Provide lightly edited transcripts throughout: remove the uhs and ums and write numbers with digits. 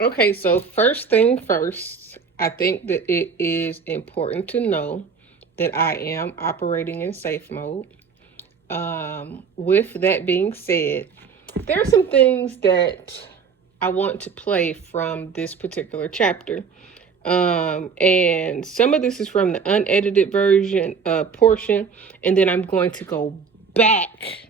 Okay, so first thing first, I think that it is important to know that I am operating in safe mode. With that being said, there are some things that I want to play from this particular chapter. And some of this is from the unedited version portion, and then I'm going to go back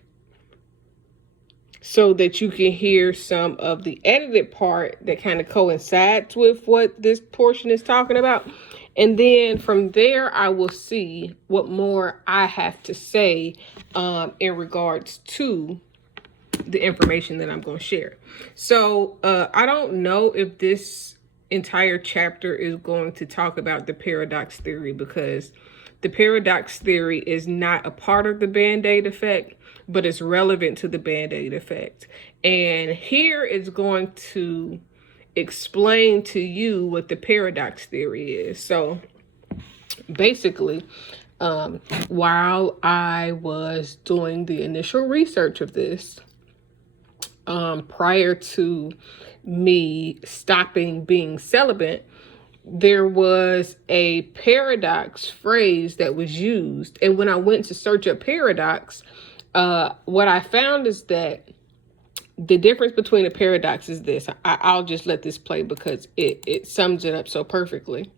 so that you can hear some of the edited part that kind of coincides with what this portion is talking about. And then from there, I will see what more I have to say in regards to the information that I'm going to share. So I don't know if this entire chapter is going to talk about the paradox theory, because the paradox theory is not a part of the Band-Aid effect, but it's relevant to the Band-Aid effect. And here it's going to explain to you what the paradox theory is. So basically, while I was doing the initial research of this, prior to me stopping being celibate, there was a paradox phrase that was used. And when I went to search up paradox, what I found is that the difference between a paradox is this. I'll just let this play because it sums it up so perfectly.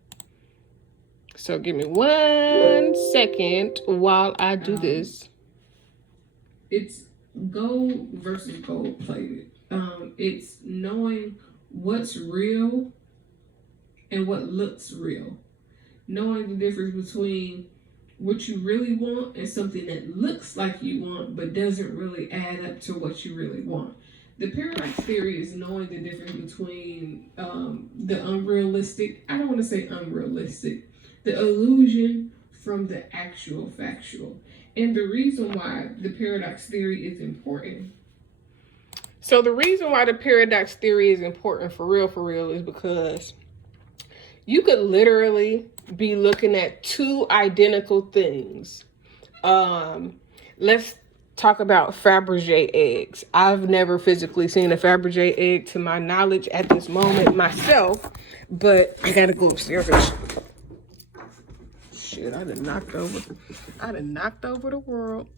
So give me 1 second while I do this. It's gold versus gold plated. It's knowing what's real and what looks real. Knowing the difference between what you really want and something that looks like you want but doesn't really add up to what you really want. The paradox theory is knowing the difference between the unrealistic, I don't want to say unrealistic, the illusion from the actual factual. And the reason why the paradox theory is important. So the reason why the paradox theory is important for real is because you could literally be looking at two identical things. Let's talk about Fabergé eggs. I've never physically seen a Fabergé egg to my knowledge at this moment myself, but I gotta go upstairs and shit, I done knocked over the world.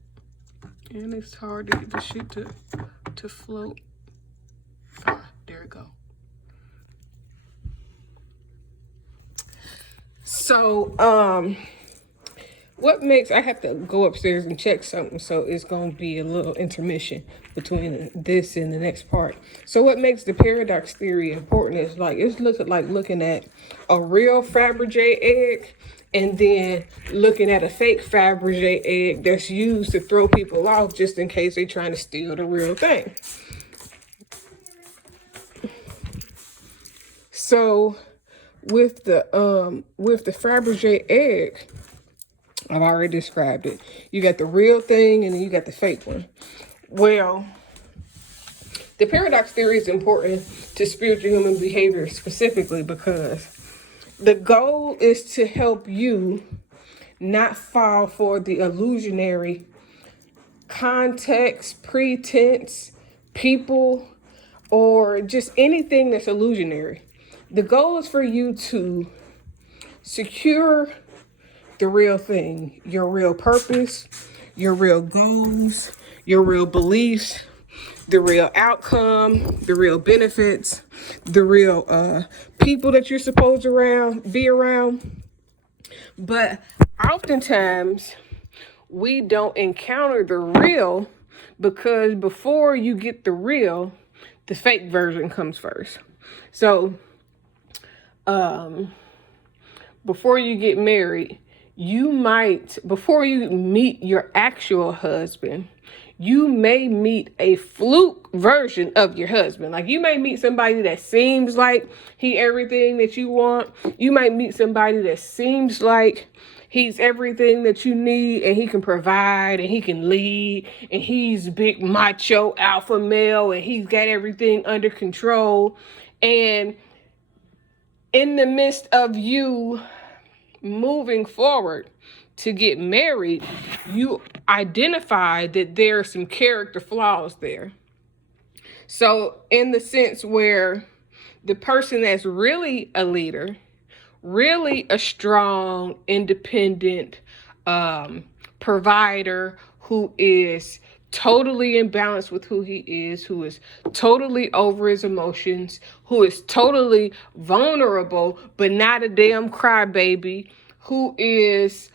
And it's hard to get the shit to float. Ah, there it go. So, what makes, I have to go upstairs and check something, so it's going to be a little intermission between this and the next part. So what makes the paradox theory important is it's looking at a real Fabergé egg and then looking at a fake Fabergé egg that's used to throw people off just in case they're trying to steal the real thing. So with the Fabergé egg, I've already described it. You got the real thing and then you got the fake one. Well, the paradox theory is important to spiritual human behavior specifically because the goal is to help you not fall for the illusionary context, pretense, people, or just anything that's illusionary. The goal is for you to secure the real thing, your real purpose, your real goals, your real beliefs, the real outcome, the real benefits, the real people that you're supposed to be around. But oftentimes we don't encounter the real because before you get the real, the fake version comes first. So before you get married, before you meet your actual husband, you may meet a fluke version of your husband. Like you may meet somebody that seems like he everything that you want. You might meet somebody that seems like he's everything that you need and he can provide and he can lead and he's big macho alpha male and he's got everything under control. And in the midst of you moving forward to get married, you identify that there are some character flaws there. So in the sense where the person that's really a leader, really a strong, independent provider who is totally in balance with who he is, who is totally over his emotions, who is totally vulnerable, but not a damn crybaby, who is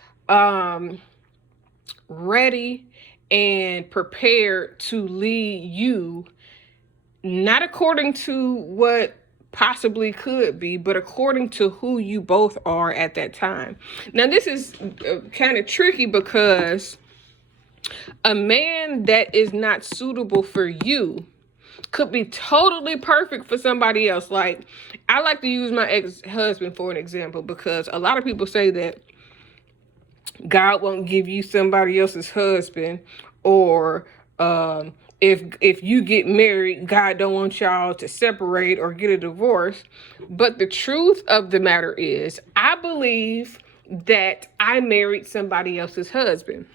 ready and prepared to lead you, not according to what possibly could be, but according to who you both are at that time. Now, this is kind of tricky because a man that is not suitable for you could be totally perfect for somebody else. Like, I like to use my ex-husband for an example because a lot of people say that God won't give you somebody else's husband, or if you get married, God don't want y'all to separate or get a divorce. But the truth of the matter is, I believe that I married somebody else's husband.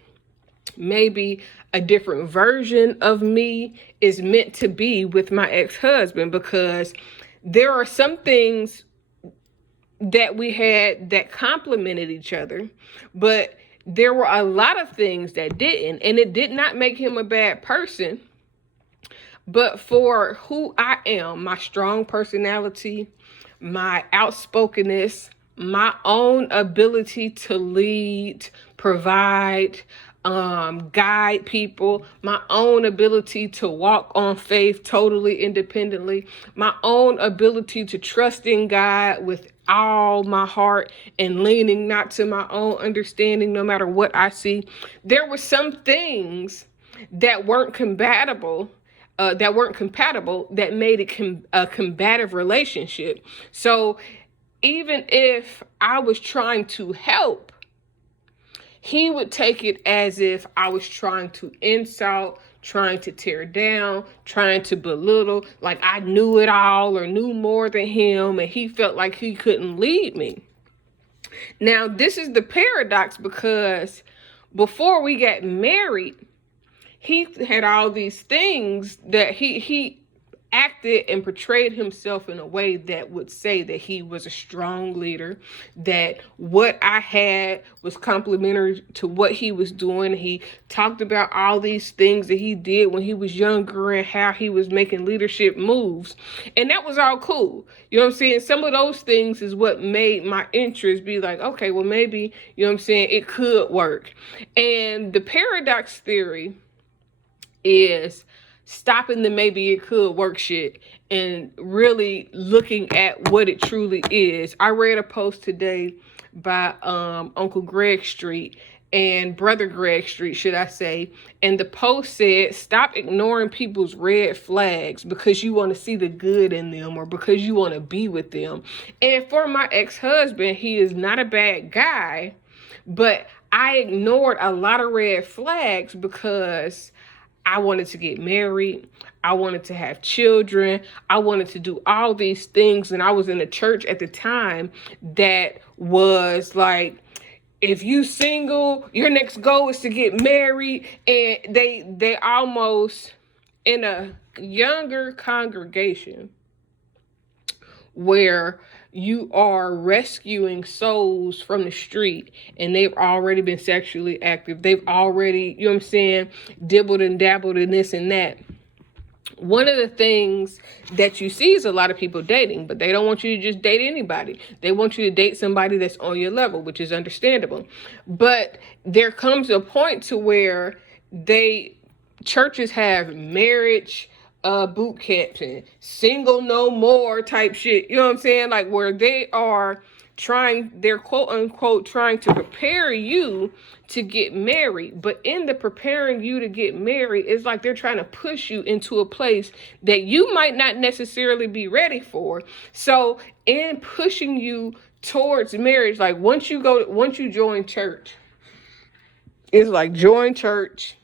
Maybe a different version of me is meant to be with my ex-husband, because there are some things that we had that complemented each other, but there were a lot of things that didn't, and it did not make him a bad person. But for who I am, my strong personality, my outspokenness, my own ability to lead, provide, guide people, my own ability to walk on faith totally independently, my own ability to trust in God with all my heart and leaning not to my own understanding no matter what I see. There were some things that weren't compatible, that made it a combative relationship. So even if I was trying to help, he would take it as if I was trying to insult, trying to tear down, trying to belittle, like I knew it all or knew more than him, and he felt like he couldn't lead me. Now, this is the paradox, because before we got married, he had all these things that he acted and portrayed himself in a way that would say that he was a strong leader, that what I had was complementary to what he was doing. He talked about all these things that he did when he was younger and how he was making leadership moves. And that was all cool. You know what I'm saying? Some of those things is what made my interest be like, okay, well, maybe, you know what I'm saying, it could work. And the paradox theory is stopping the maybe it could work shit and really looking at what it truly is. I read a post today by Uncle Greg Street, and Brother Greg Street, should I say, and the post said, stop ignoring people's red flags because you want to see the good in them or because you want to be with them. And for my ex-husband, he is not a bad guy, but I ignored a lot of red flags because I wanted to get married. I wanted to have children. I wanted to do all these things. And I was in a church at the time that was like, if you single, your next goal is to get married. And they almost, in a younger congregation where you are rescuing souls from the street and they've already been sexually active. They've already, you know what I'm saying, dibbled and dabbled in this and that. One of the things that you see is a lot of people dating, but they don't want you to just date anybody. They want you to date somebody that's on your level, which is understandable. But there comes a point to where churches have marriage boot camps and single no more type shit. You know what I'm saying? Like where they're quote unquote trying to prepare you to get married. But in the preparing you to get married, it's like they're trying to push you into a place that you might not necessarily be ready for. So in pushing you towards marriage, like once you join church, it's like join church,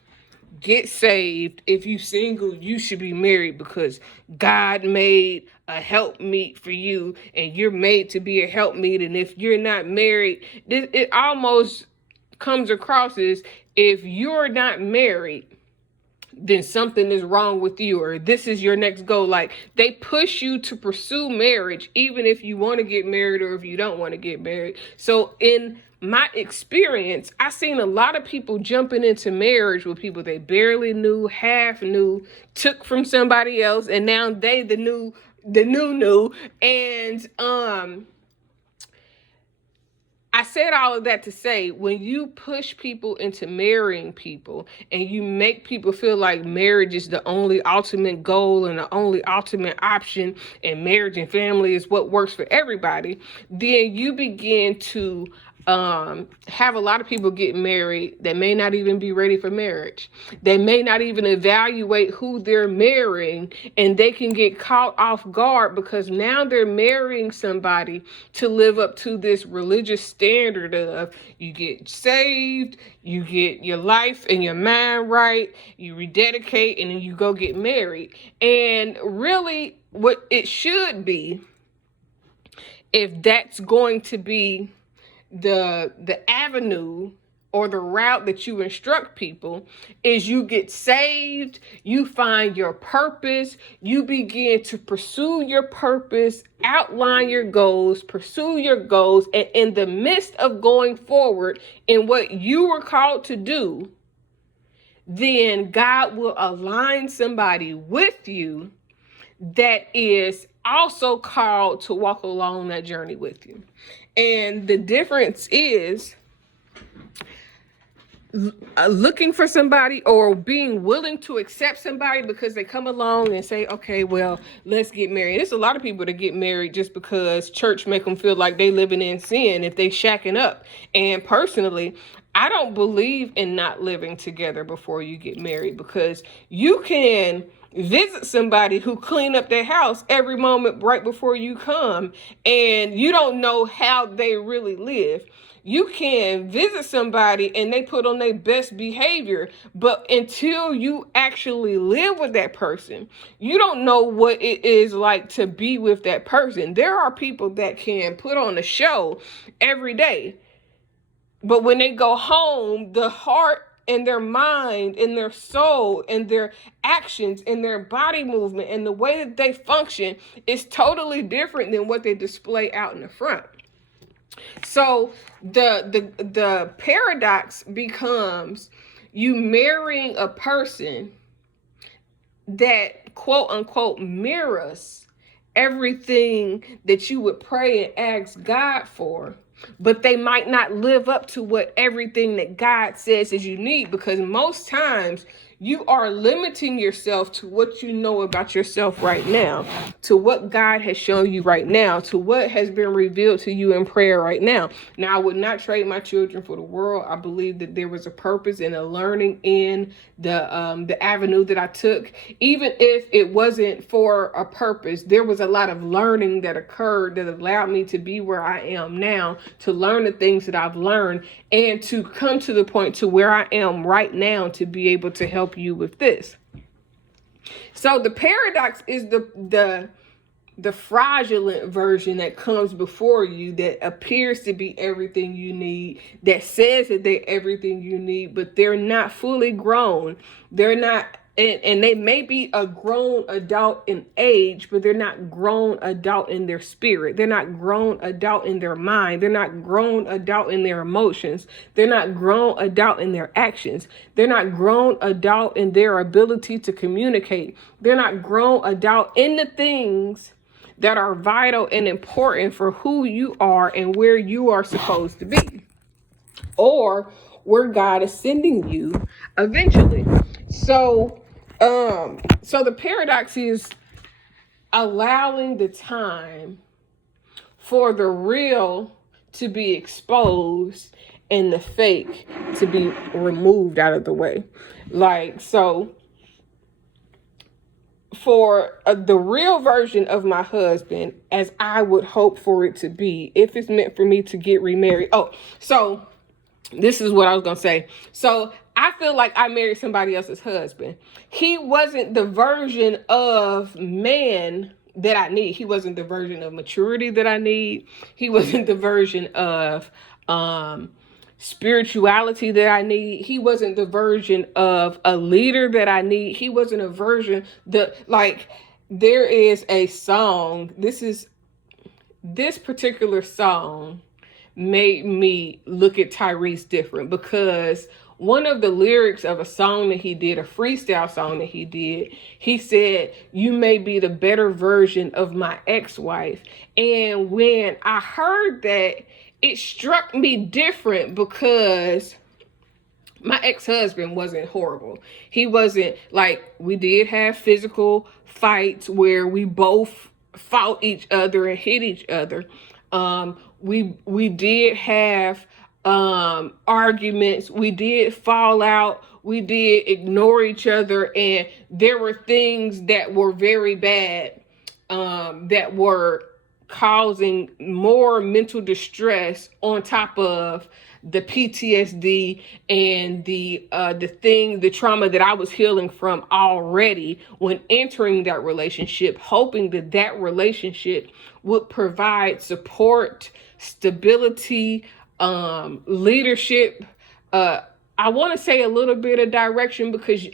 get saved. If you single, you should be married because God made a helpmeet for you and you're made to be a helpmeet. And if you're not married, it almost comes across as if you're not married, then something is wrong with you, or this is your next goal. Like, they push you to pursue marriage, even if you want to get married or if you don't want to get married. So in my experience, I seen a lot of people jumping into marriage with people they barely knew, half knew, took from somebody else, and now they the new. And I said all of that to say, when you push people into marrying people and you make people feel like marriage is the only ultimate goal and the only ultimate option, and marriage and family is what works for everybody, then you begin to have a lot of people get married that may not even be ready for marriage. They may not even evaluate who they're marrying, and they can get caught off guard because now they're marrying somebody to live up to this religious standard of you get saved, you get your life and your mind right, you rededicate, and then you go get married. And really what it should be, if that's going to be the avenue or the route that you instruct people, is you get saved, you find your purpose, you begin to pursue your purpose, outline your goals, pursue your goals, and in the midst of going forward in what you were called to do, then God will align somebody with you that is also called to walk along that journey with you. And the difference is looking for somebody or being willing to accept somebody because they come along and say, okay, well, let's get married. There's a lot of people that get married just because church make them feel like they living in sin if they shacking up. And personally, I don't believe in not living together before you get married, because you can visit somebody who clean up their house every moment right before you come, and you don't know how they really live. You can visit somebody and they put on their best behavior, but until you actually live with that person, you don't know what it is like to be with that person. There are people that can put on a show every day, but when they go home, the heart and their mind and their soul and their actions and their body movement and the way that they function is totally different than what they display out in the front. So the paradox becomes you marrying a person that quote unquote mirrors everything that you would pray and ask God for, but they might not live up to what everything that God says is you need, because most times you are limiting yourself to what you know about yourself right now, to what God has shown you right now, to what has been revealed to you in prayer right now. Now, I would not trade my children for the world. I believe that there was a purpose and a learning in the avenue that I took. Even if it wasn't for a purpose, there was a lot of learning that occurred that allowed me to be where I am now, to learn the things that I've learned, and to come to the point to where I am right now to be able to help you with this. So the paradox is the fraudulent version that comes before you, that appears to be everything you need, that says that they're everything you need, but they're not fully grown. They're not, and they may be a grown adult in age, but they're not grown adult in their spirit. They're not grown adult in their mind. They're not grown adult in their emotions. They're not grown adult in their actions. They're not grown adult in their ability to communicate. They're not grown adult in the things that are vital and important for who you are and where you are supposed to be, or where God is sending you eventually. So the paradox is allowing the time for the real to be exposed and the fake to be removed out of the way. Like, so for the real version of my husband, as I would hope for it to be, if it's meant for me to get remarried. Oh, so this is what I was going to say. So I feel like I married somebody else's husband. He wasn't the version of man that I need. He wasn't the version of maturity that I need. He wasn't the version of spirituality that I need. He wasn't the version of a leader that I need. He wasn't a version that, like, there is a song. This particular song made me look at Tyrese different, because one of the lyrics of a song that he did, a freestyle song that he did, he said, "You may be the better version of my ex-wife." And when I heard that, it struck me different, because my ex-husband wasn't horrible. He wasn't like, we did have physical fights where we both fought each other and hit each other. We did have arguments. We did fall out. We did ignore each other, and there were things that were very bad, that were causing more mental distress on top of the PTSD and the trauma that I was healing from already when entering that relationship, hoping that that relationship would provide support, stability, leadership. I want to say a little bit of direction, because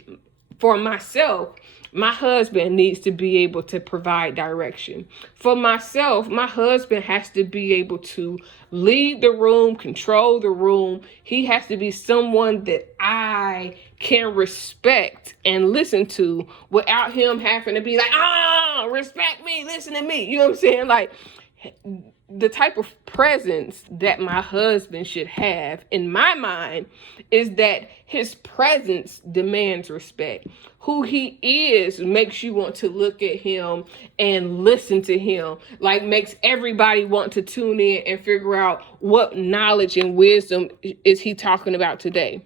for myself, my husband needs to be able to provide direction. For myself, my husband has to be able to lead the room, control the room. He has to be someone that I can respect and listen to without him having to be like, respect me, listen to me. You know what I'm saying? Like, the type of presence that my husband should have, in my mind, is that his presence demands respect. Who he is makes you want to look at him and listen to him, like makes everybody want to tune in and figure out what knowledge and wisdom is he talking about today.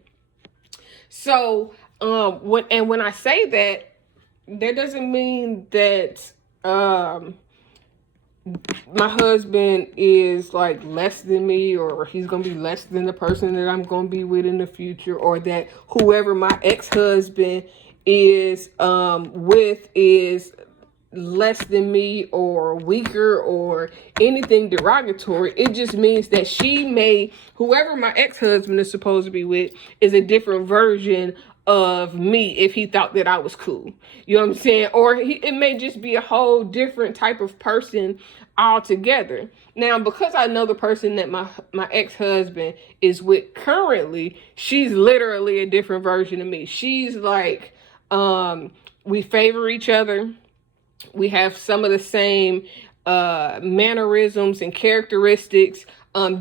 So when I say that doesn't mean that my husband is like less than me, or he's gonna be less than the person that I'm gonna be with in the future, or that whoever my ex-husband is with is less than me or weaker or anything derogatory. It just means that whoever my ex-husband is supposed to be with is a different version of me if he thought that I was cool. You know what I'm saying? Or it may just be a whole different type of person altogether. Now, because I know the person that my ex-husband is with currently, she's literally a different version of me. She's like, we favor each other. We have some of the same mannerisms and characteristics,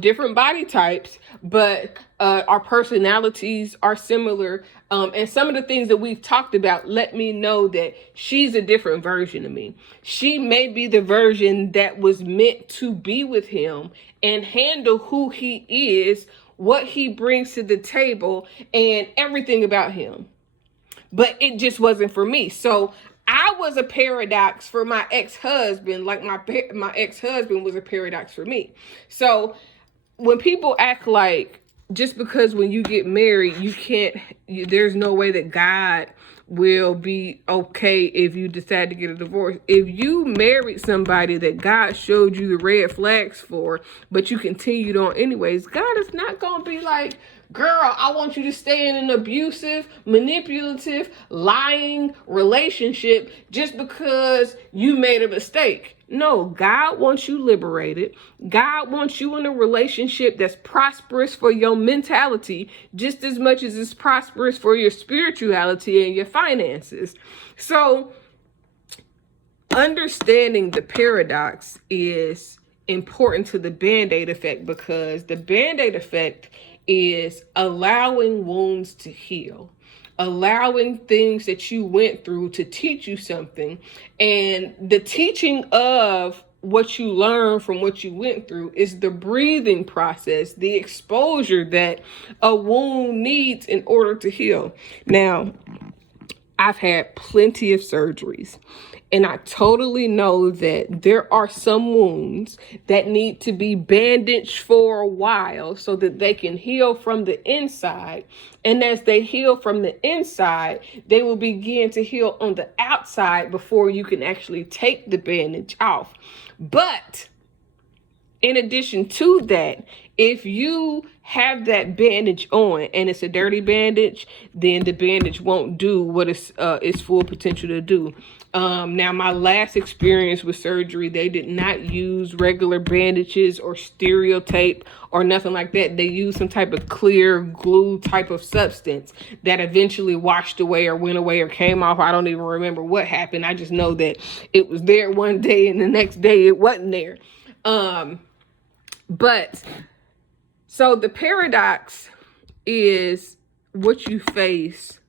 different body types, but our personalities are similar. And some of the things that we've talked about let me know that she's a different version of me. She may be the version that was meant to be with him and handle who he is, what he brings to the table, and everything about him. But it just wasn't for me. So I was a paradox for my ex-husband, like my ex-husband was a paradox for me. So when people act like just because when you get married, there's no way that God will be okay if you decide to get a divorce. If you married somebody that God showed you the red flags for, but you continued on anyways, God is not going to be like, girl, I want you to stay in an abusive, manipulative, lying relationship just because you made a mistake. No, God wants you liberated. God wants you in a relationship that's prosperous for your mentality just as much as it's prosperous for your spirituality and your finances. So understanding the paradox is important to the Band-Aid effect, because the Band-Aid effect is allowing wounds to heal, allowing things that you went through to teach you something. And the teaching of what you learn from what you went through is the breathing process, the exposure that a wound needs in order to heal. Now, I've had plenty of surgeries, and I totally know that there are some wounds that need to be bandaged for a while so that they can heal from the inside. And as they heal from the inside, they will begin to heal on the outside before you can actually take the bandage off. But In addition to that, if you have that bandage on and it's a dirty bandage, then the bandage won't do what its full potential to do. Now, my last experience with surgery, they did not use regular bandages or stereotape or nothing like that. They used some type of clear glue type of substance that eventually washed away or went away or came off. I don't even remember what happened. I just know that it was there one day and the next day it wasn't there. But so the paradox is what you face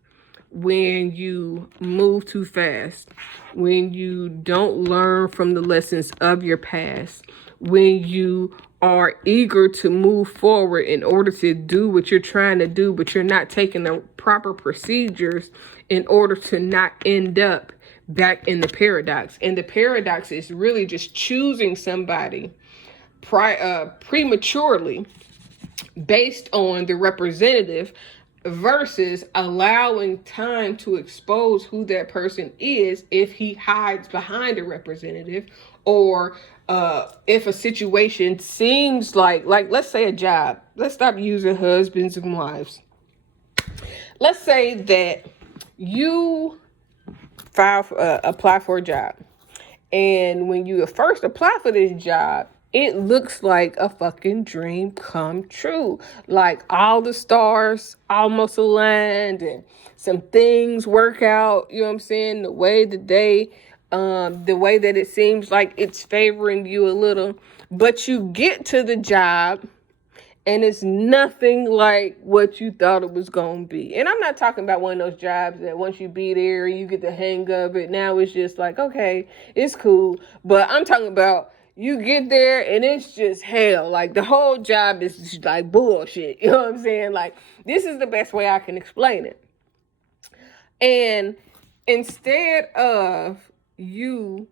when you move too fast, when you don't learn from the lessons of your past, when you are eager to move forward in order to do what you're trying to do, but you're not taking the proper procedures in order to not end up back in the paradox. And the paradox is really just choosing somebody prematurely based on the representative versus allowing time to expose who that person is if he hides behind a representative, or if a situation seems like let's say a job. Let's stop using husbands and wives. Let's say that you apply for a job, and when you first apply for this job, it looks like a fucking dream come true. Like all the stars almost aligned and some things work out, you know what I'm saying? The way that it seems like it's favoring you a little, but you get to the job and it's nothing like what you thought it was going to be. And I'm not talking about one of those jobs that once you be there, you get the hang of it. Now it's just like, okay, it's cool. But I'm talking about you get there and it's just hell. Like the whole job is just like bullshit. You know what I'm saying? Like this is the best way I can explain it. And instead of you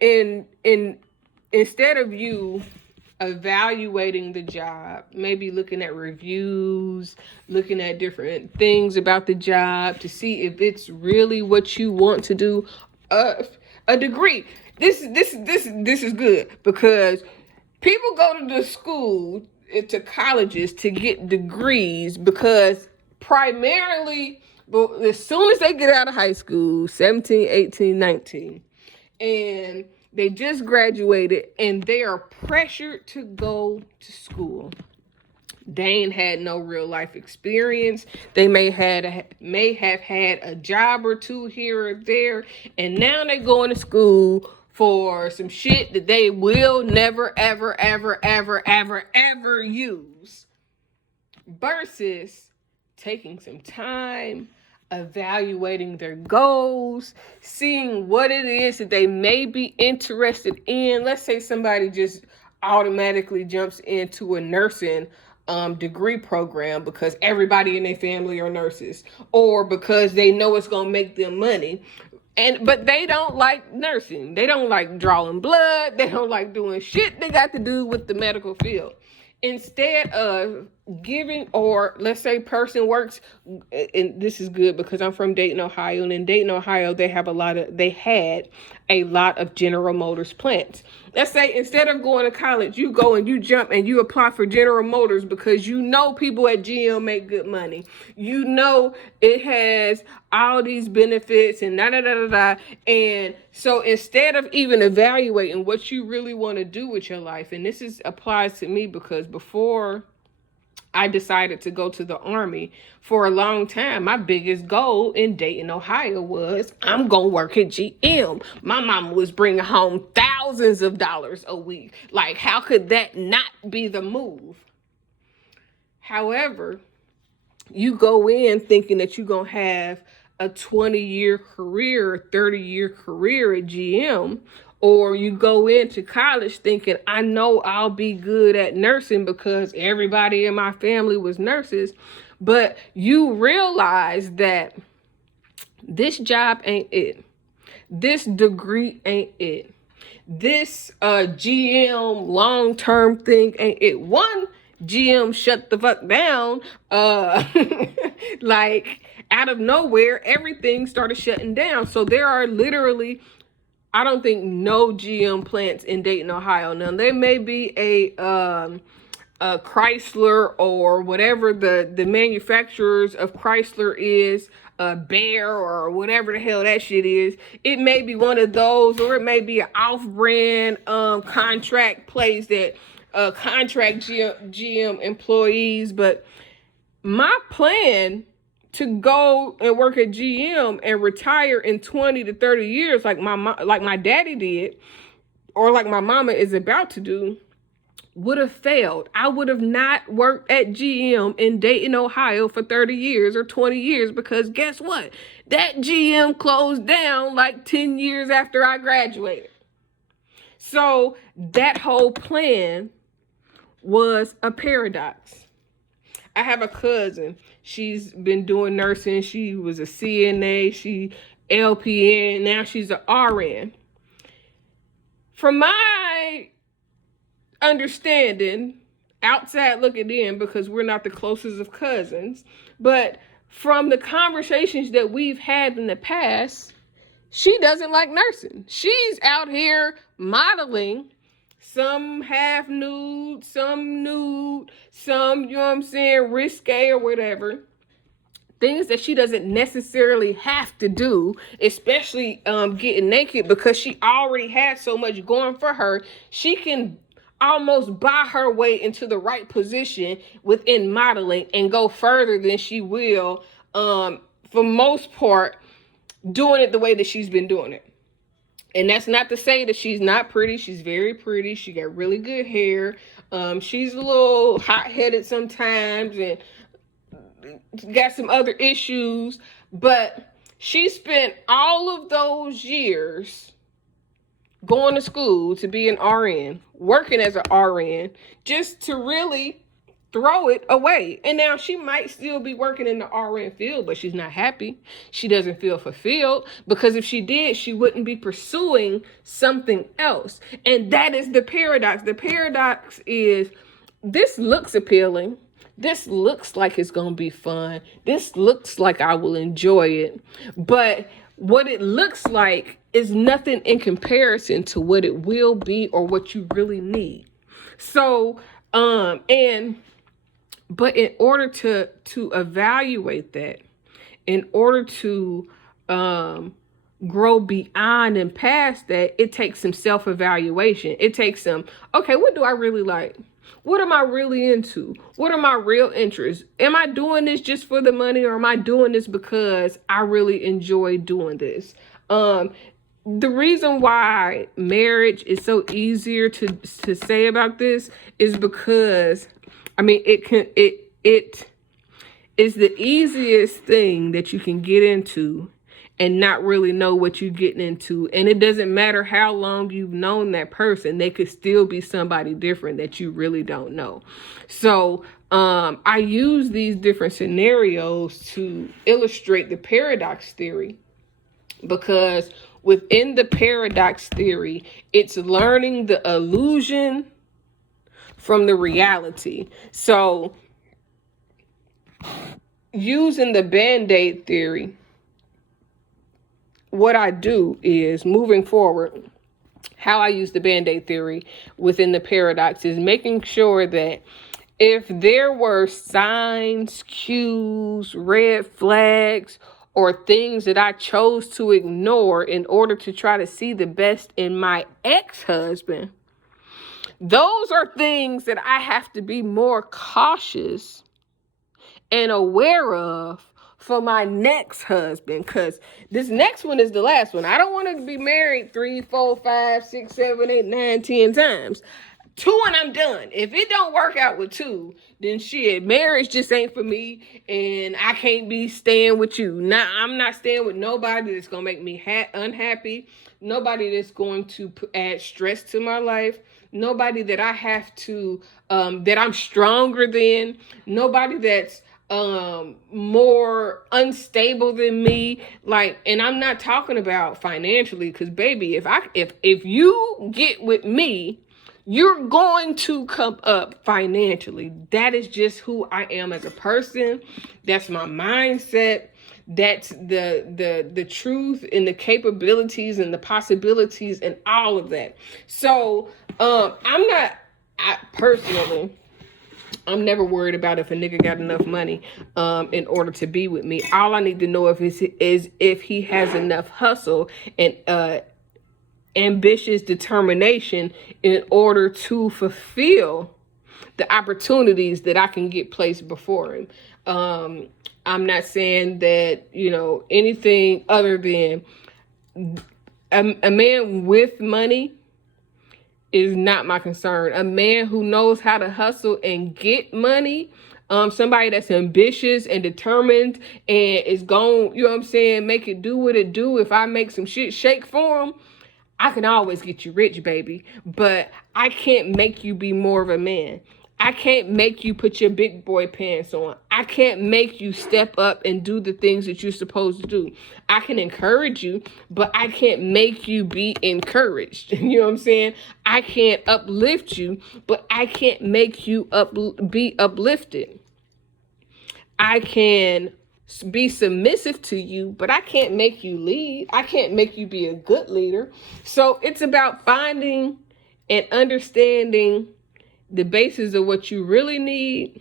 instead of you evaluating the job, maybe looking at reviews, looking at different things about the job to see if it's really what you want to do, a degree. This is good because people go to the school, to colleges to get degrees because primarily, as soon as they get out of high school, 17, 18, 19, and they just graduated and they are pressured to go to school. They ain't had no real life experience. They may have had a job or two here or there, and now they're going to school for some shit that they will never, ever, ever, ever, ever, ever use. Versus taking some time, evaluating their goals, seeing what it is that they may be interested in. Let's say somebody just automatically jumps into a nursing degree program because everybody in their family are nurses, or because they know it's going to make them money. But they don't like nursing. They don't like drawing blood. They don't like doing shit they got to do with the medical field. Instead of giving, or let's say person works, and this is good because I'm from Dayton, Ohio, and in Dayton, Ohio, they had a lot of General Motors plants. Let's say instead of going to college, you go and you jump and you apply for General Motors because you know people at GM make good money. You know it has all these benefits and da-da-da-da-da. And so instead of even evaluating what you really want to do with your life, and applies to me because before I decided to go to the Army, for a long time, my biggest goal in Dayton, Ohio was I'm going to work at GM. My mama was bringing home thousands of dollars a week. Like, how could that not be the move? However, you go in thinking that you're going to have a 20-year career, a 30-year career at GM, or you go into college thinking, I know I'll be good at nursing because everybody in my family was nurses. But you realize that this job ain't it. This degree ain't it. This GM long-term thing ain't it. One, GM shut the fuck down. Like out of nowhere, everything started shutting down. So there are literally I don't think no GM plants in Dayton, Ohio. Now there may be a Chrysler or whatever the manufacturers of Chrysler is, a Bear or whatever the hell that shit is. It may be one of those, or it may be an off-brand contract place that contract GM employees. But my plan to go and work at GM and retire in 20 to 30 years like my daddy did, or like my mama is about to do, would have failed. I would have not worked at GM in Dayton, Ohio for 30 years or 20 years, because guess what? That GM closed down like 10 years after I graduated. So that whole plan was a paradox. I have a cousin. She's been doing nursing. She was a CNA, she LPN, now she's an RN. From my understanding, outside looking in, because we're not the closest of cousins, but from the conversations that we've had in the past, she doesn't like nursing. She's out here modeling, some half nude, some nude, some, you know what I'm saying, risque or whatever. Things that she doesn't necessarily have to do, especially getting naked, because she already has so much going for her. She can almost buy her way into the right position within modeling and go further than she will, for most part, doing it the way that she's been doing it. And that's not to say that she's not pretty. She's very pretty. She got really good hair. She's a little hot-headed sometimes and got some other issues, but she spent all of those years going to school to be an RN, working as an RN, just to really throw it away. And now she might still be working in the RN field, but she's not happy. She doesn't feel fulfilled, because if she did, she wouldn't be pursuing something else. And that is the paradox. The paradox is, this looks appealing. This looks like it's going to be fun. This looks like I will enjoy it. But what it looks like is nothing in comparison to what it will be or what you really need. So, but in order to evaluate that, in order to grow beyond and past that, it takes some self-evaluation. It takes some, okay, what do I really like? What am I really into? What are my real interests? Am I doing this just for the money, or am I doing this because I really enjoy doing this? The reason why marriage is so easier to say about this is because, I mean, it is the easiest thing that you can get into and not really know what you're getting into. And it doesn't matter how long you've known that person, they could still be somebody different that you really don't know. So I use these different scenarios to illustrate the paradox theory, because within the paradox theory, it's learning the illusion from the reality. So using the Band-Aid theory, what I do is, moving forward, how I use the Band-Aid theory within the paradox is making sure that if there were signs, cues, red flags, or things that I chose to ignore in order to try to see the best in my ex-husband, those are things that I have to be more cautious and aware of for my next husband, because this next one is the last one. I don't want to be married 3, 4, 5, 6, 7, 8, 9, 10 times. 2 and I'm done. If it don't work out with 2, then shit, marriage just ain't for me, and I can't be staying with you. Now, I'm not staying with nobody that's gonna make me unhappy. Nobody that's going to add stress to my life. Nobody that I have to, that I'm stronger than. Nobody that's more unstable than me. Like, and I'm not talking about financially, because baby, if you get with me, you're going to come up financially. That is just who I am as a person. That's my mindset. That's the truth and the capabilities and the possibilities and all of that. So personally, I'm never worried about if a nigga got enough money in order to be with me. All I need to know is if he has enough hustle and ambitious determination in order to fulfill the opportunities that I can get placed before him. I'm not saying that, anything other than a man with money is not my concern. A man who knows how to hustle and get money, somebody that's ambitious and determined and is going, make it do what it do. If I make some shit shake for him, I can always get you rich, baby. But I can't make you be more of a man. I can't make you put your big boy pants on. I can't make you step up and do the things that you're supposed to do. I can encourage you, but I can't make you be encouraged. You know what I'm saying? I can't uplift you, but I can't make you be uplifted. I can be submissive to you, but I can't make you lead. I can't make you be a good leader. So it's about finding and understanding the basis of what you really need,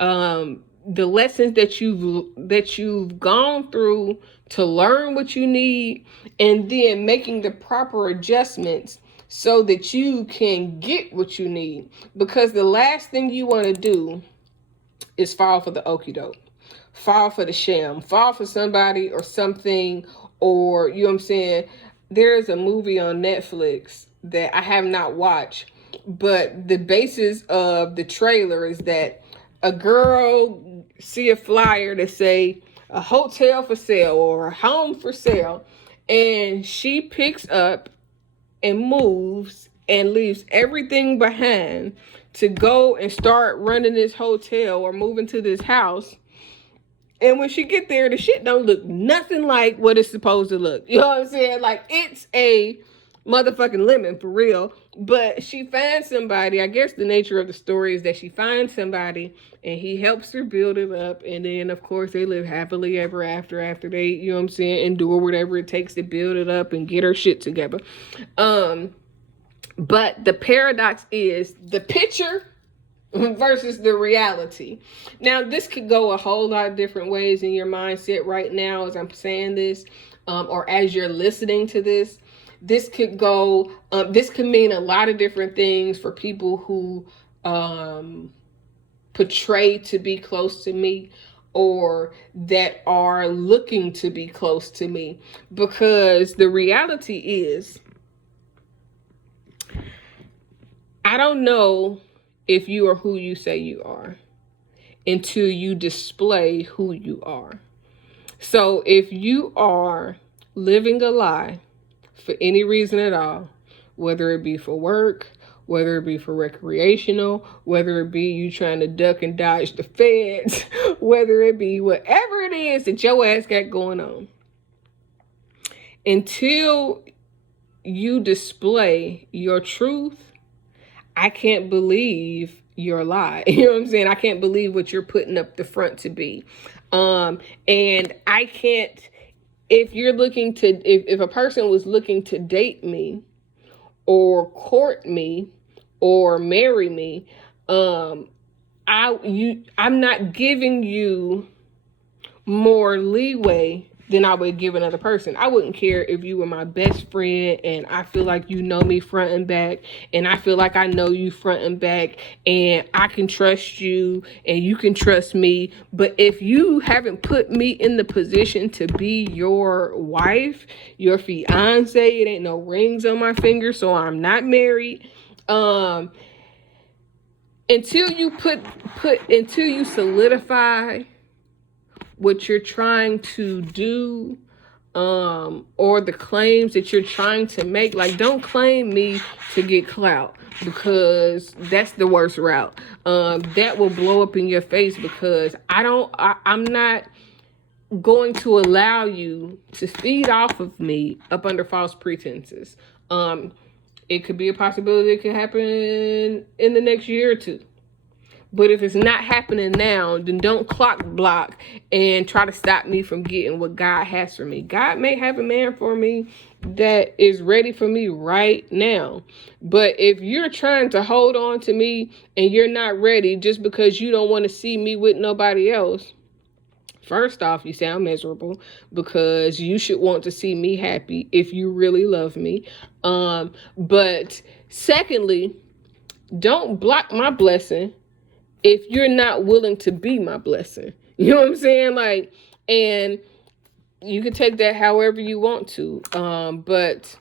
the lessons that you've gone through to learn what you need, and then making the proper adjustments so that you can get what you need. Because the last thing you want to do is fall for the okie doke, fall for the sham, fall for somebody or something, or, you know what I'm saying? There's a movie on Netflix that I have not watched, but the basis of the trailer is that a girl see a flyer that say a hotel for sale or a home for sale, and she picks up and moves and leaves everything behind to go and start running this hotel or moving to this house. And when she get there, the shit don't look nothing like what it's supposed to look. You know what I'm saying? Like, it's a motherfucking lemon for real. But she finds somebody. I guess the nature of the story is that she finds somebody and he helps her build it up. And then, of course, they live happily ever after they, you know what I'm saying, endure whatever it takes to build it up and get her shit together. But the paradox is the picture versus the reality. Now, this could go a whole lot of different ways in your mindset right now as I'm saying this, or as you're listening to this. This could go, this could mean a lot of different things for people who portray to be close to me or that are looking to be close to me. Because the reality is, I don't know if you are who you say you are until you display who you are. So if you are living a lie for any reason at all, whether it be for work, whether it be for recreational, whether it be you trying to duck and dodge the feds, whether it be whatever it is that your ass got going on, until you display your truth, I can't believe your lie. You know what I'm saying? I can't believe what you're putting up the front to be. And I can't, if a person was looking to date me or court me or marry me, I'm not giving you more leeway than I would give another person. I wouldn't care if you were my best friend and I feel like you know me front and back, and I feel like I know you front and back, and I can trust you and you can trust me. But if you haven't put me in the position to be your wife, your fiance, it ain't no rings on my finger, so I'm not married. Until you solidify what you're trying to do, or the claims that you're trying to make, like, don't claim me to get clout, because that's the worst route. That will blow up in your face, because I'm not going to allow you to feed off of me up under false pretenses. It could be a possibility it could happen in the next year or two. But if it's not happening now, then don't clock block and try to stop me from getting what God has for me. God may have a man for me that is ready for me right now. But if you're trying to hold on to me and you're not ready just because you don't want to see me with nobody else, first off, you sound miserable, because you should want to see me happy if you really love me. But secondly, don't block my blessing if you're not willing to be my blessing. You know what I'm saying? Like, and you can take that however you want to. But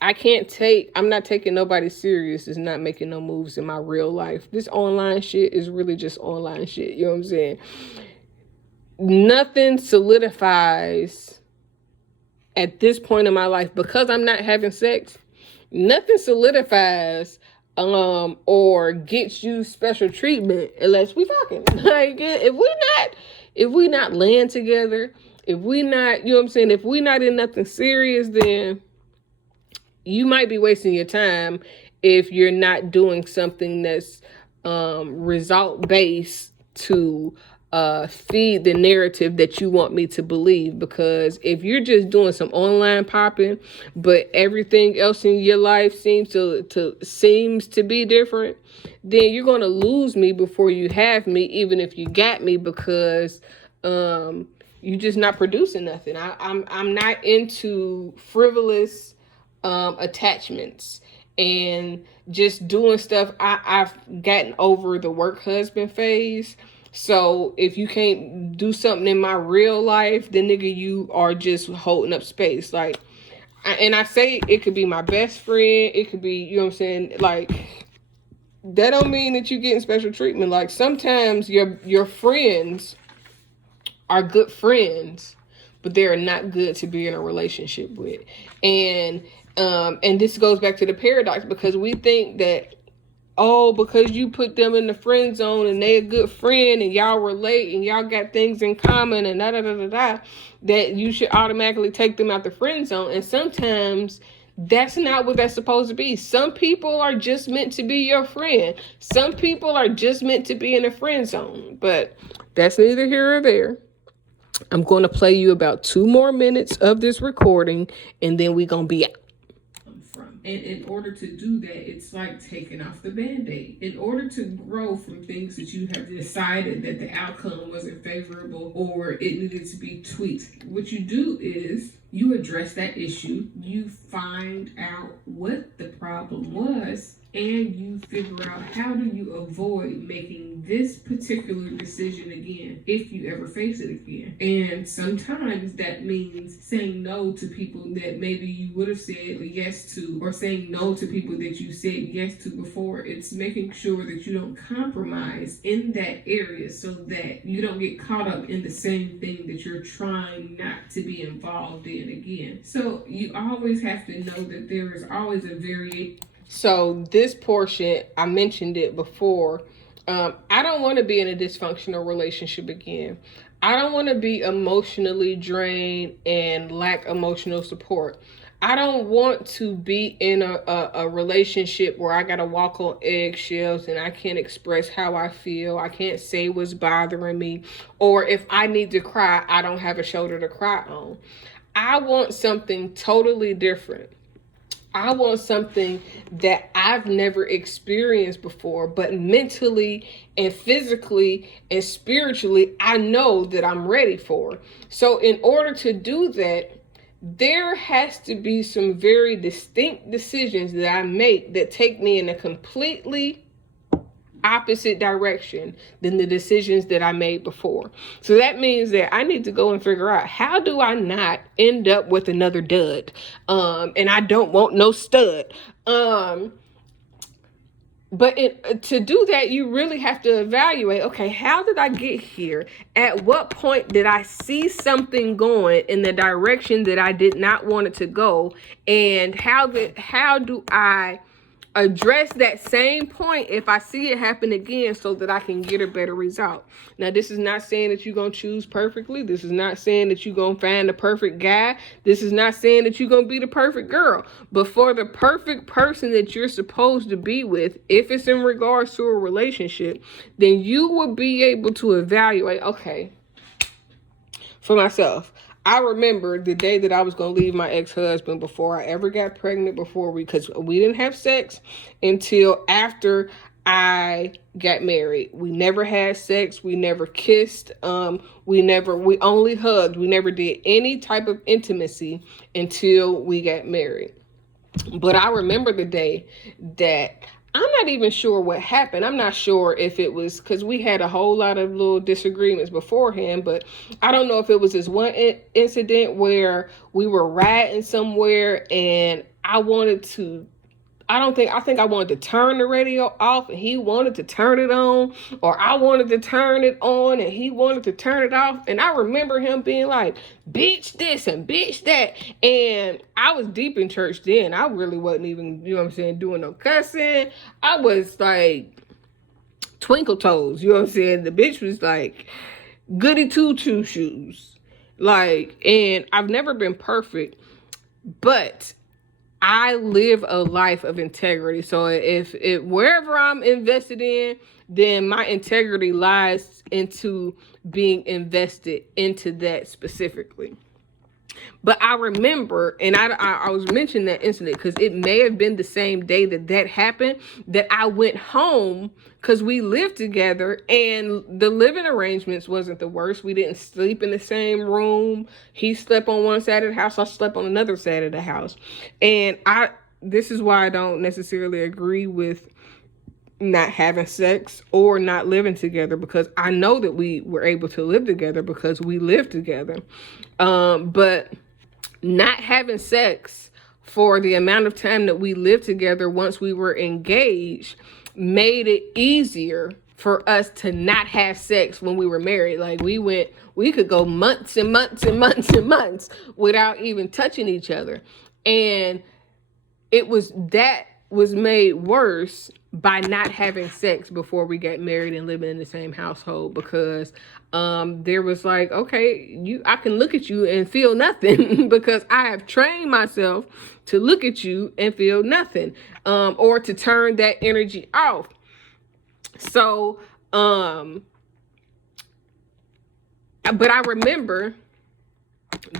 I'm not taking nobody serious. It's not making no moves in my real life. This online shit is really just online shit. You know what I'm saying? Nothing solidifies at this point in my life, because I'm not having sex. Nothing solidifies or gets you special treatment unless we fucking. Like, if we not laying together, if we not, you know what I'm saying, if we not in nothing serious, then you might be wasting your time if you're not doing something that's result based to feed the narrative that you want me to believe. Because if you're just doing some online popping, but everything else in your life seems to be different, then you're gonna lose me before you have me, even if you got me, because you're just not producing nothing. I'm not into frivolous attachments and just doing stuff. I've gotten over the work husband phase. So if you can't do something in my real life, then nigga, you are just holding up space. Like, and I say it could be my best friend. It could be, you know what I'm saying? Like, that don't mean that you're getting special treatment. Like, sometimes your friends are good friends, but they are not good to be in a relationship with. And this goes back to the paradox, because we think that, oh, because you put them in the friend zone and they a good friend and y'all relate and y'all got things in common and that you should automatically take them out the friend zone. And sometimes that's not what that's supposed to be. Some people are just meant to be your friend. Some people are just meant to be in a friend zone. But that's neither here or there. I'm going to play you about 2 more minutes of this recording, and then we're going to be out. And in order to do that, it's like taking off the Band-Aid. In order to grow from things that you have decided that the outcome wasn't favorable or it needed to be tweaked, what you do is you address that issue, you find out what the problem was, and you figure out how do you avoid making this particular decision again if you ever face it again. And sometimes that means saying no to people that maybe you would have said yes to, or saying no to people that you said yes to before. It's making sure that you don't compromise in that area so that you don't get caught up in the same thing that you're trying not to be involved in again. So you always have to know that there is always a variation. So this portion, I mentioned it before. I don't want to be in a dysfunctional relationship again. I don't want to be emotionally drained and lack emotional support. I don't want to be in a relationship where I got to walk on eggshells and I can't express how I feel. I can't say what's bothering me. Or if I need to cry, I don't have a shoulder to cry on. I want something totally different. I want something that I've never experienced before, but mentally and physically and spiritually, I know that I'm ready for. So in order to do that, there has to be some very distinct decisions that I make that take me in a completely opposite direction than the decisions that I made before. So that means that I need to go and figure out, how do I not end up with another dud? And I don't want no stud. But to do that, you really have to evaluate, okay, how did I get here? At what point did I see something going in the direction that I did not want it to go? And how do I address that same point if I see it happen again so that I can get a better result. Now, this is not saying that you're going to choose perfectly. This is not saying that you're going to find the perfect guy. This is not saying that you're going to be the perfect girl. But for the perfect person that you're supposed to be with, if it's in regards to a relationship, then you will be able to evaluate, okay, for myself, I remember the day that I was going to leave my ex-husband before I ever got pregnant, because we didn't have sex until after I got married. We never had sex. We never kissed. We only hugged. We never did any type of intimacy until we got married. But I remember the day that I'm not even sure what happened. I'm not sure if it was because we had a whole lot of little disagreements beforehand, but I don't know if it was this one incident where we were riding somewhere and I think I wanted to turn the radio off and he wanted to turn it on, or I wanted to turn it on and he wanted to turn it off. And I remember him being like, bitch this and bitch that. And I was deep in church then. I really wasn't even, doing no cussing. I was like twinkle toes, the bitch was like goody two shoes. And I've never been perfect, but I live a life of integrity. So if wherever I'm invested in, then my integrity lies into being invested into that specifically. But I remember, and I was mentioning that incident because it may have been the same day that happened, that I went home because we lived together and the living arrangements wasn't the worst. We didn't sleep in the same room. He slept on one side of the house. I slept on another side of the house. And this is why I don't necessarily agree with not having sex or not living together, because I know that we were able to live together because we lived together. But not having sex for the amount of time that we lived together once we were engaged made it easier for us to not have sex when we were married. Like we could go months and months and months and months without even touching each other. And that was made worse by not having sex before we got married and living in the same household, because there was like, okay, I can look at you and feel nothing because I have trained myself to look at you and feel nothing, or to turn that energy off. So, but I remember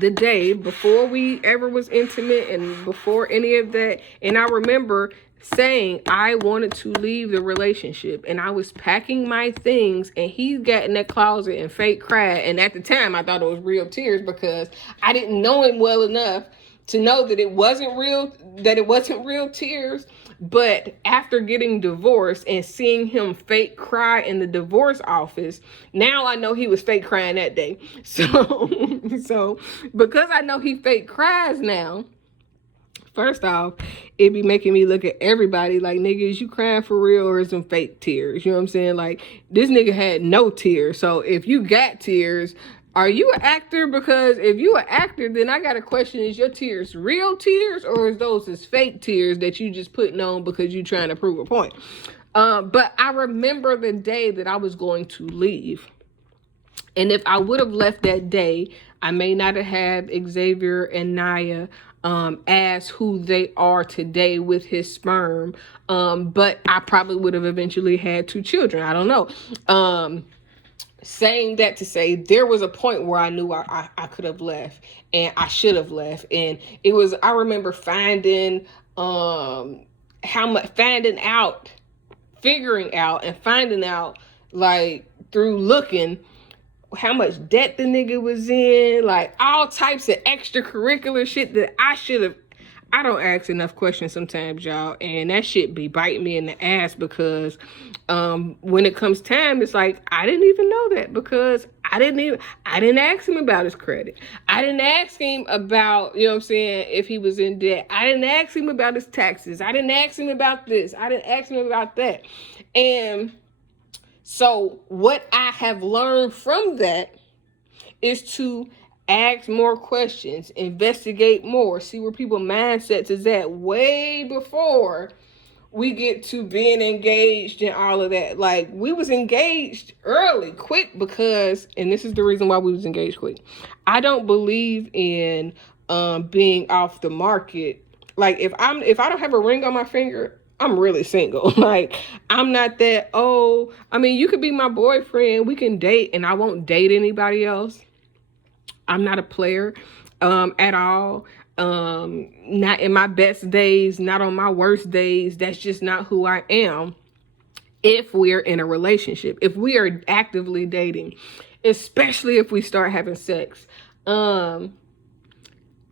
the day before we ever was intimate and before any of that, and I remember saying I wanted to leave the relationship, and I was packing my things, and he got in that closet and fake cried. And at the time I thought it was real tears because I didn't know him well enough to know that it wasn't real tears. But after getting divorced and seeing him fake cry in the divorce office, now I know he was fake crying that day. So because I know he fake cries now, first off, it be making me look at everybody like, nigga, is you crying for real or is them fake tears? You know what I'm saying? Like, this nigga had no tears. So if you got tears, are you an actor? Because if you an actor, then I got a question. Is your tears real tears, or is those fake tears that you just putting on because you trying to prove a point? But I remember the day that I was going to leave. And if I would have left that day, I may not have had Xavier and Naya as who they are today with his sperm. But I probably would have eventually had 2 children. I don't know. Saying that to say, there was a point where I knew I could have left and I should have left. And it was, I remember figuring out like through looking how much debt the nigga was in, like all types of extracurricular shit that I don't ask enough questions sometimes, y'all, and that shit be biting me in the ass because when it comes time, it's like, I didn't even know that because I didn't ask him about his credit. I didn't ask him about, if he was in debt. I didn't ask him about his taxes. I didn't ask him about this. I didn't ask him about that. And so what I have learned from that is to ask more questions, investigate more, see where people's mindsets is at way before we get to being engaged and all of that. Like, we was engaged early, quick, because, and this is the reason why we was engaged quick. I don't believe in being off the market. Like, if I don't have a ring on my finger, I'm really single. Like, I'm not that, oh, I mean, you could be my boyfriend, we can date, and I won't date anybody else. I'm not a player at all. Not in my best days, not on my worst days. That's just not who I am. If we're in a relationship, if we are actively dating, especially if we start having sex, I'm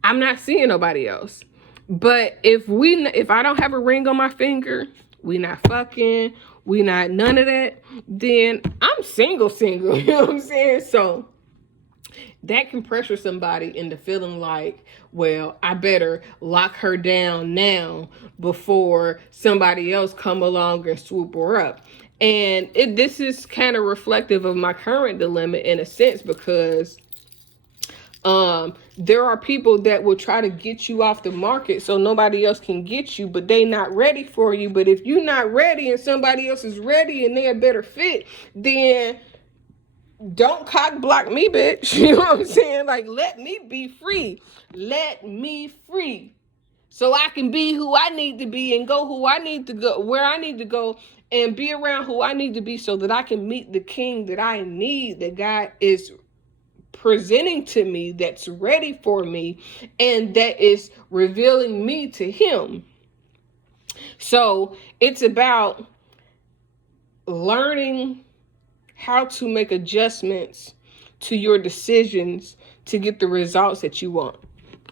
not seeing nobody else. But if I don't have a ring on my finger, we not fucking, we not none of that, then I'm single. You know what I'm saying? So that can pressure somebody into feeling like, well, I better lock her down now before somebody else come along and swoop her up. And this is kind of reflective of my current dilemma in a sense, because there are people that will try to get you off the market so nobody else can get you, but they not ready for you. But if you're not ready and somebody else is ready and they're a better fit, then don't cock block me, bitch. You know what I'm saying? Like, let me be free. Let me free. So I can be who I need to be and go who I need to go, where I need to go, and be around who I need to be, so that I can meet the king that I need, that God is presenting to me, that's ready for me, and that is revealing me to him. So it's about learning how to make adjustments to your decisions to get the results that you want.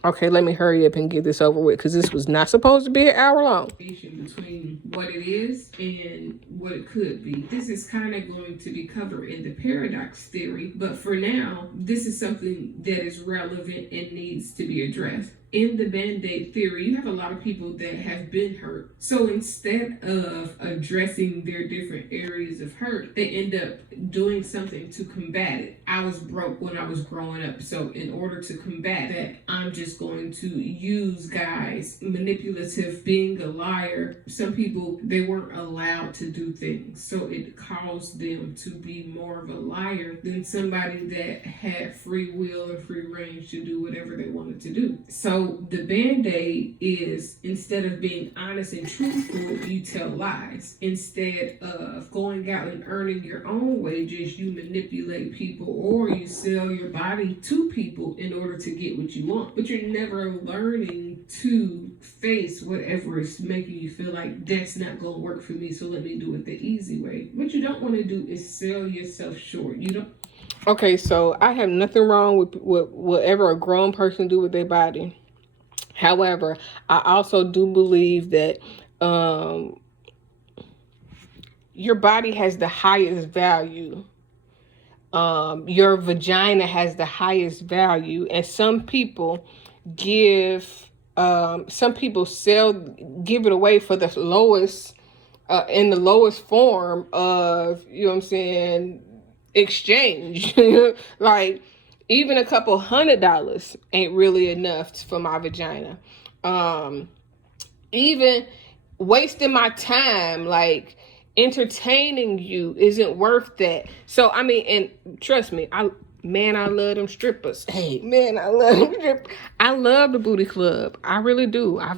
Okay, let me hurry up and get this over with, because this was not supposed to be an hour long. Between what it is and what it could be. This is kind of going to be covered in the paradox theory, but for now, this is something that is relevant and needs to be addressed. In the Band-Aid theory, you have a lot of people that have been hurt. So instead of addressing their different areas of hurt, they end up doing something to combat it. I was broke when I was growing up. So in order to combat that, I'm just going to use guys, manipulative, being a liar. Some people, they weren't allowed to do things. So it caused them to be more of a liar than somebody that had free will and free range to do whatever they wanted to do. So the Band-Aid is, instead of being honest and truthful, you tell lies. Instead of going out and earning your own wages, you manipulate people, or you sell your body to people in order to get what you want. But you're never learning to face whatever is making you feel like that's not going to work for me, so let me do it the easy way. What you don't want to do is sell yourself short. You don't. Okay, so I have nothing wrong with whatever a grown person do with their body. However, I also do believe that your body has the highest value. Your vagina has the highest value, and some people give it away for the lowest, in the lowest form of, you know what I'm saying, exchange. Like, even a couple $100 ain't really enough for my vagina. Even wasting my time, like, entertaining you isn't worth that. So, I mean, and trust me, I love them strippers. Hey, man, I love them strippers. I love the booty club. I really do. I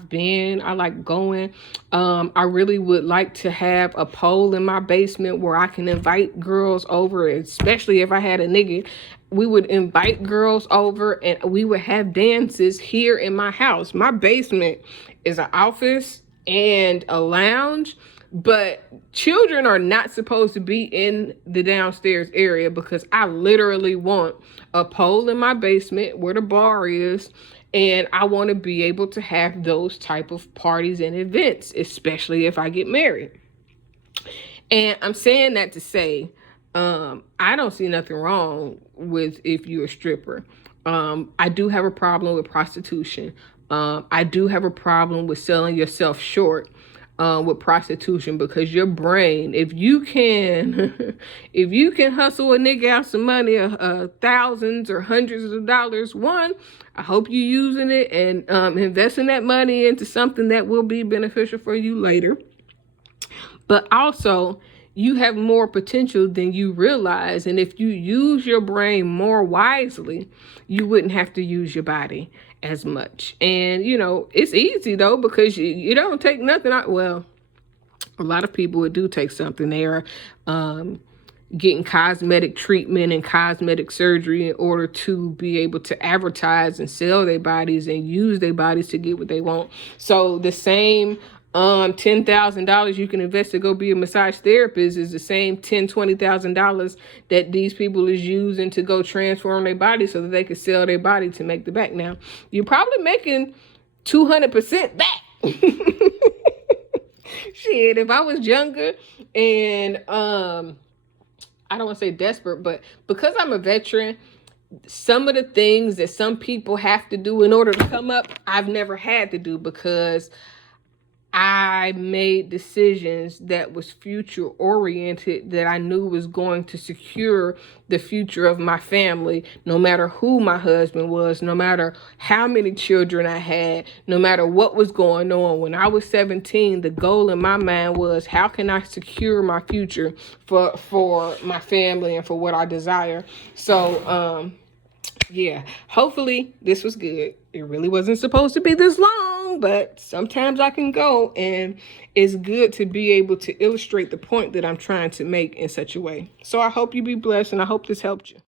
like going. I really would like to have a pole in my basement where I can invite girls over, especially if I had a nigga. We would invite girls over and we would have dances here in my house. My basement is an office and a lounge, but children are not supposed to be in the downstairs area, because I literally want a pole in my basement where the bar is, and I want to be able to have those type of parties and events, especially if I get married. And I'm saying that to say, I don't see nothing wrong with if you're a stripper. I do have a problem with prostitution. I do have a problem with selling yourself short with prostitution, because your brain, if you can hustle a nigga out some money, thousands or hundreds of dollars, I hope you're using it and investing that money into something that will be beneficial for you later. but also you have more potential than you realize. And if you use your brain more wisely, you wouldn't have to use your body as much. And, it's easy though, because you don't take nothing out. Well, a lot of people would do take something. They are getting cosmetic treatment and cosmetic surgery in order to be able to advertise and sell their bodies and use their bodies to get what they want. So the same $10,000 you can invest to go be a massage therapist is the same $20,000 that these people is using to go transform their body so that they can sell their body to make the back. Now, you're probably making 200% back. Shit, if I was younger and I don't want to say desperate, but because I'm a veteran, some of the things that some people have to do in order to come up, I've never had to do, because I made decisions that was future oriented, that I knew was going to secure the future of my family, no matter who my husband was, no matter how many children I had, no matter what was going on. When I was 17, the goal in my mind was, how can I secure my future for my family and for what I desire? So, yeah, hopefully this was good. It really wasn't supposed to be this long, but sometimes I can go, and it's good to be able to illustrate the point that I'm trying to make in such a way. So I hope you be blessed, and I hope this helped you.